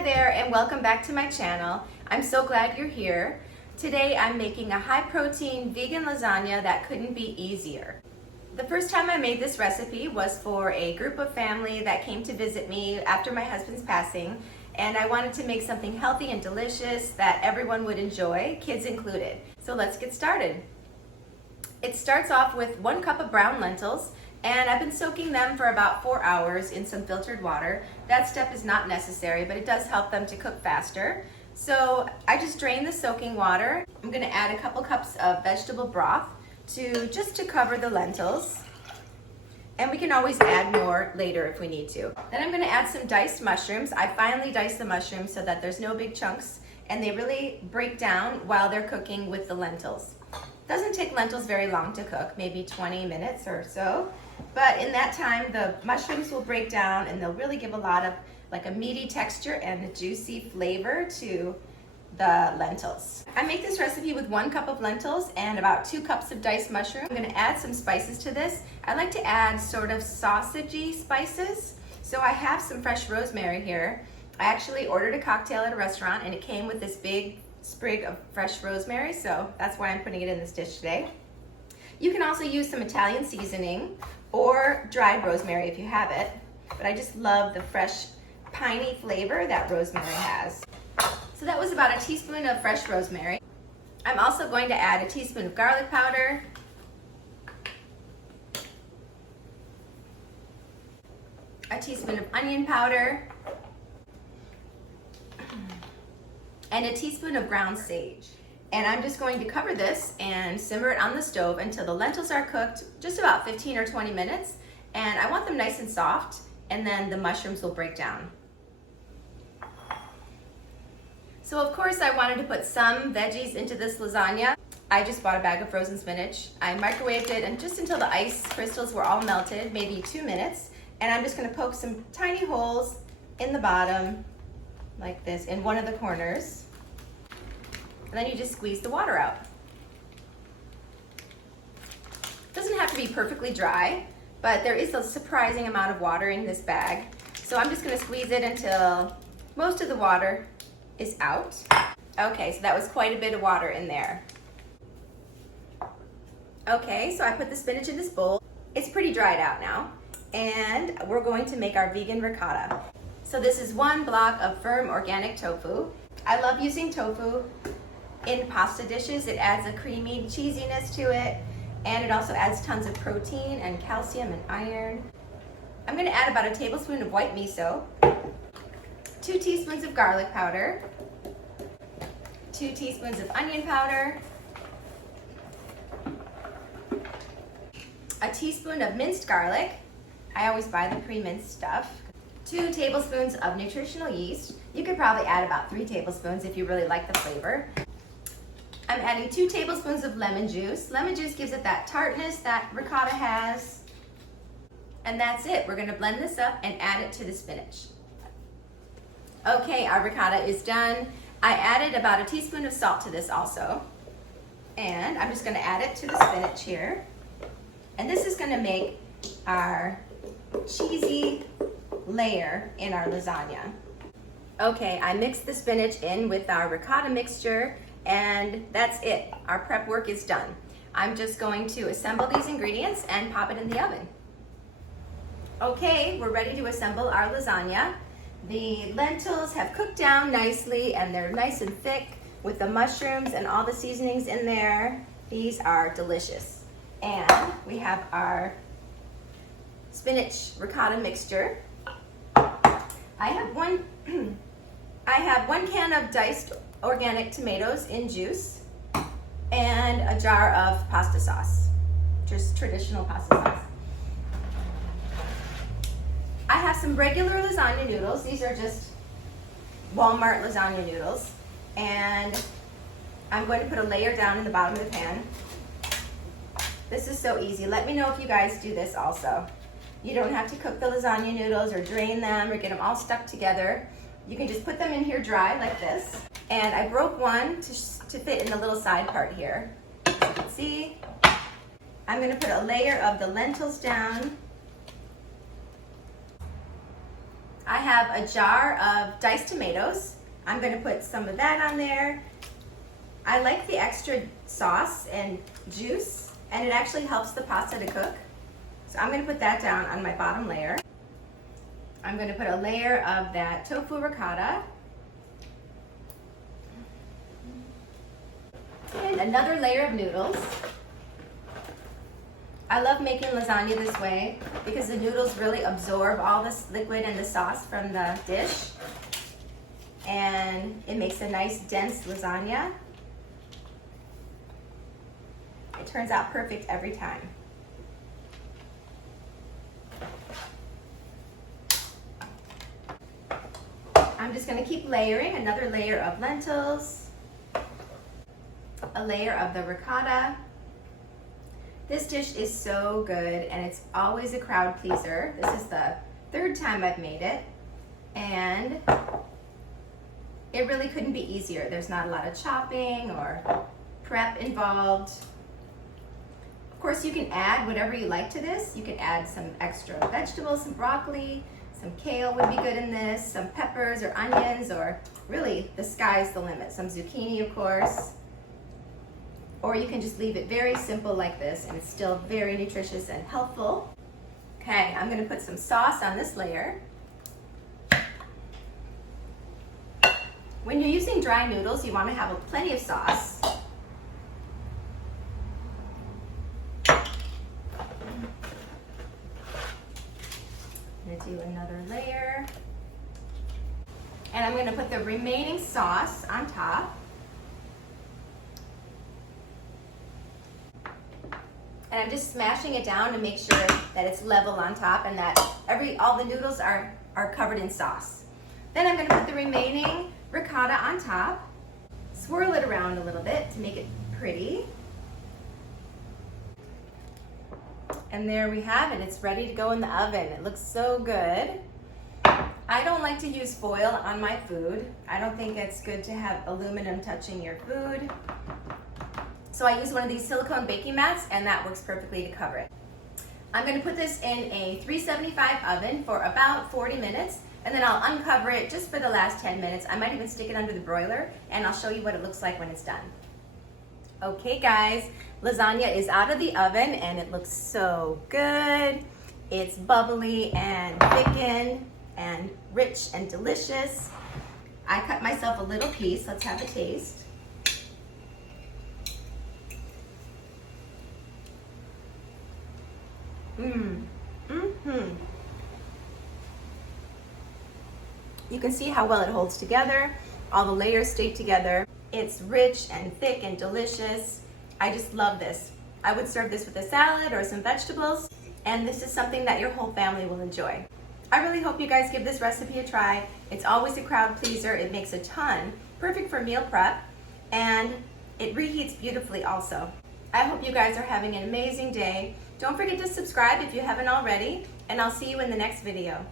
Hi there and welcome back to my channel. I'm so glad you're here. Today I'm making a high protein vegan lasagna that couldn't be easier. The first time I made this recipe was for a group of family that came to visit me after my husband's passing, and I wanted to make something healthy and delicious that everyone would enjoy, kids included. So let's get started. It starts off with 1 cup of brown lentils, and I've been soaking them for about 4 hours in some filtered water. That step is not necessary, but it does help them to cook faster. So I just drain the soaking water. I'm gonna add a couple cups of vegetable broth just to cover the lentils. And we can always add more later if we need to. Then I'm gonna add some diced mushrooms. I finely diced the mushrooms so that there's no big chunks and they really break down while they're cooking with the lentils. Doesn't take lentils very long to cook, maybe 20 minutes or so. But in that time, the mushrooms will break down and they'll really give a lot of like a meaty texture and a juicy flavor to the lentils. I make this recipe with 1 cup of lentils and about 2 cups of diced mushroom. I'm gonna add some spices to this. I like to add sort of sausagey spices. So I have some fresh rosemary here. I actually ordered a cocktail at a restaurant and it came with this big sprig of fresh rosemary, so that's why I'm putting it in this dish today. You can also use some Italian seasoning or dried rosemary if you have it, but I just love the fresh piney flavor that rosemary has. So that was about a teaspoon of fresh rosemary. I'm also going to add a teaspoon of garlic powder, a teaspoon of onion powder, and a teaspoon of ground sage. And I'm just going to cover this and simmer it on the stove until the lentils are cooked, just about 15 or 20 minutes. And I want them nice and soft, and then the mushrooms will break down. So of course I wanted to put some veggies into this lasagna. I just bought a bag of frozen spinach. I microwaved it and just until the ice crystals were all melted, maybe 2 minutes. And I'm just gonna poke some tiny holes in the bottom, like this, in one of the corners. And then you just squeeze the water out. It doesn't have to be perfectly dry, but there is a surprising amount of water in this bag. So I'm just gonna squeeze it until most of the water is out. Okay, so that was quite a bit of water in there. Okay, so I put the spinach in this bowl. It's pretty dried out now. And we're going to make our vegan ricotta. So this is 1 block of firm organic tofu. I love using tofu in pasta dishes. It adds a creamy cheesiness to it, and it also adds tons of protein and calcium and iron. I'm gonna add about a tablespoon of white miso, 2 teaspoons of garlic powder, 2 teaspoons of onion powder, a teaspoon of minced garlic. I always buy the pre-minced stuff. 2 tablespoons of nutritional yeast. You could probably add about 3 tablespoons if you really like the flavor. I'm adding 2 tablespoons of lemon juice. Lemon juice gives it that tartness that ricotta has. And that's it. We're gonna blend this up and add it to the spinach. Okay, our ricotta is done. I added about a teaspoon of salt to this also. And I'm just gonna add it to the spinach here. And this is gonna make our cheesy layer in our lasagna. Okay, I mixed the spinach in with our ricotta mixture, and that's it. Our prep work is done. I'm just going to assemble these ingredients and pop it in the oven. Okay, we're ready to assemble our lasagna. The lentils have cooked down nicely and they're nice and thick with the mushrooms and all the seasonings in there. These are delicious. And we have our spinach ricotta mixture. I have one can of diced organic tomatoes in juice and a jar of pasta sauce, just traditional pasta sauce. I have some regular lasagna noodles. These are just Walmart lasagna noodles. And I'm going to put a layer down in the bottom of the pan. This is so easy. Let me know if you guys do this also. You don't have to cook the lasagna noodles or drain them or get them all stuck together. You can just put them in here dry like this. And I broke one to fit in the little side part here. As you can see, I'm gonna put a layer of the lentils down. I have a jar of diced tomatoes. I'm going to put some of that on there. I like the extra sauce and juice, and it actually helps the pasta to cook. So I'm going to put that down on my bottom layer. I'm going to put a layer of that tofu ricotta. And another layer of noodles. I love making lasagna this way because the noodles really absorb all this liquid and the sauce from the dish. And it makes a nice dense lasagna. It turns out perfect every time. I'm just going to keep layering another layer of lentils, a layer of the ricotta. This dish is so good and it's always a crowd pleaser. This is the third time I've made it and it really couldn't be easier. There's not a lot of chopping or prep involved. Of course, you can add whatever you like to this. You can add some extra vegetables, some broccoli, some kale would be good in this, some peppers or onions, or really the sky's the limit. Some zucchini, of course. Or you can just leave it very simple like this and it's still very nutritious and helpful. Okay, I'm gonna put some sauce on this layer. When you're using dry noodles, you wanna have plenty of sauce. I'm gonna do another layer. And I'm gonna put the remaining sauce on top. And I'm just smashing it down to make sure that it's level on top and that all the noodles are covered in sauce. Then I'm gonna put the remaining ricotta on top, swirl it around a little bit to make it pretty. And there we have it, it's ready to go in the oven. It looks so good. I don't like to use foil on my food. I don't think it's good to have aluminum touching your food. So I use one of these silicone baking mats and that works perfectly to cover it. I'm gonna put this in a 375 oven for about 40 minutes and then I'll uncover it just for the last 10 minutes. I might even stick it under the broiler and I'll show you what it looks like when it's done. Okay guys, lasagna is out of the oven and it looks so good. It's bubbly and thickened and rich and delicious. I cut myself a little piece, let's have a taste. You can see how well it holds together. All the layers stay together. It's rich and thick and delicious. I just love this. I would serve this with a salad or some vegetables, and this is something that your whole family will enjoy. I really hope you guys give this recipe a try. It's always a crowd pleaser. It makes a ton. Perfect for meal prep, and it reheats beautifully also. I hope you guys are having an amazing day. Don't forget to subscribe if you haven't already, and I'll see you in the next video.